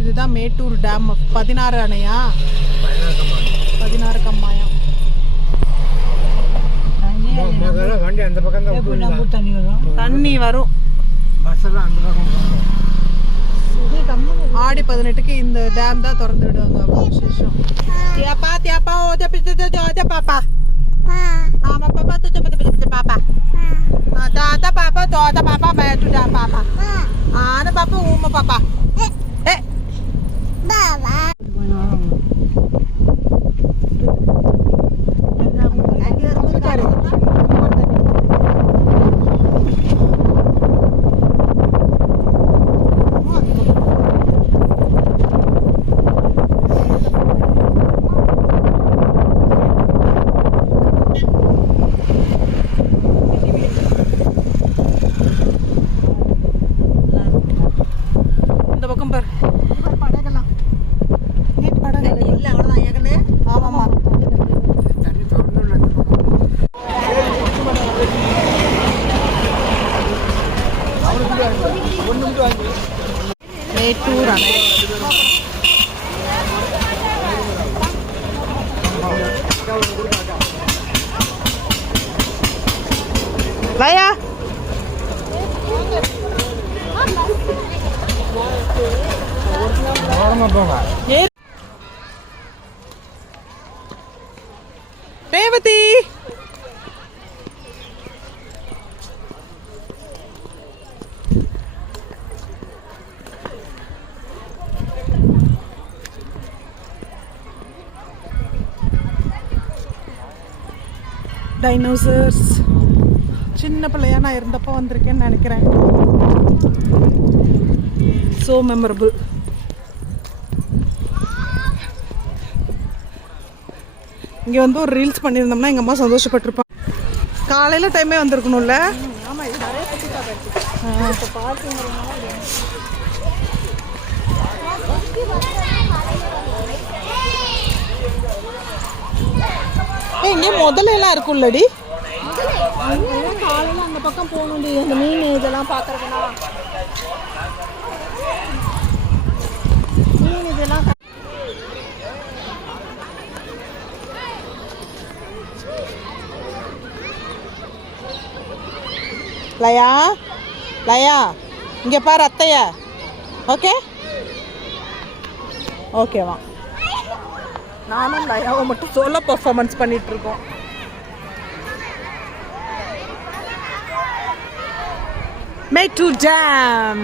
இதுதான் மேட்டூர் டேம். 16 அணையா, 16 கம்மாயம். வண்டி அந்த பக்கம் தண்ணி வரும். ஆடி 18க்கு இந்த டேம் தான் திறந்து விடுவாங்க. அவ்வளோ விசேஷம். தியாப்பா தியாப்பா ஓ தியாப்பா பாப்பா ஆமா பாப்பா tu பாப்பா தாத்தா பாப்பா தோத்தா பாப்பா மேட்டு டேம் பாப்பா ஆன பாப்பா ஊம பாப்பா ஏ பாபா மேட்டூர் அணை. லயா ரேவதி டைனோசர்ஸ். சின்ன பிள்ளையா நான் இருந்தப்போ வந்திருக்கேன்னு நினைக்கிறேன். So memorable. இங்கே வந்து ஒரு ரீல்ஸ் பண்ணியிருந்தோம்னா எங்கள் அம்மா சந்தோஷப்பட்டிருப்பான். காலையில் டைமே வந்திருக்கணும்ல. ஆமாம், இது நிறைய இங்கே முதல்ல எல்லாம் இருக்கும்லடி. காலையில் அந்த பக்கம் போகணும்டி, அந்த மீன் இதெல்லாம் பார்க்கறதுனா. மீன் இதெல்லாம் லயா லயா இங்கே பாரு அத்தையா. ஓகே ஓகேவா. நானும் லயாவை மட்டும் சோலோ பர்ஃபார்மன்ஸ் பண்ணிட்டு இருக்கோம். மேட்டூர் டேம்.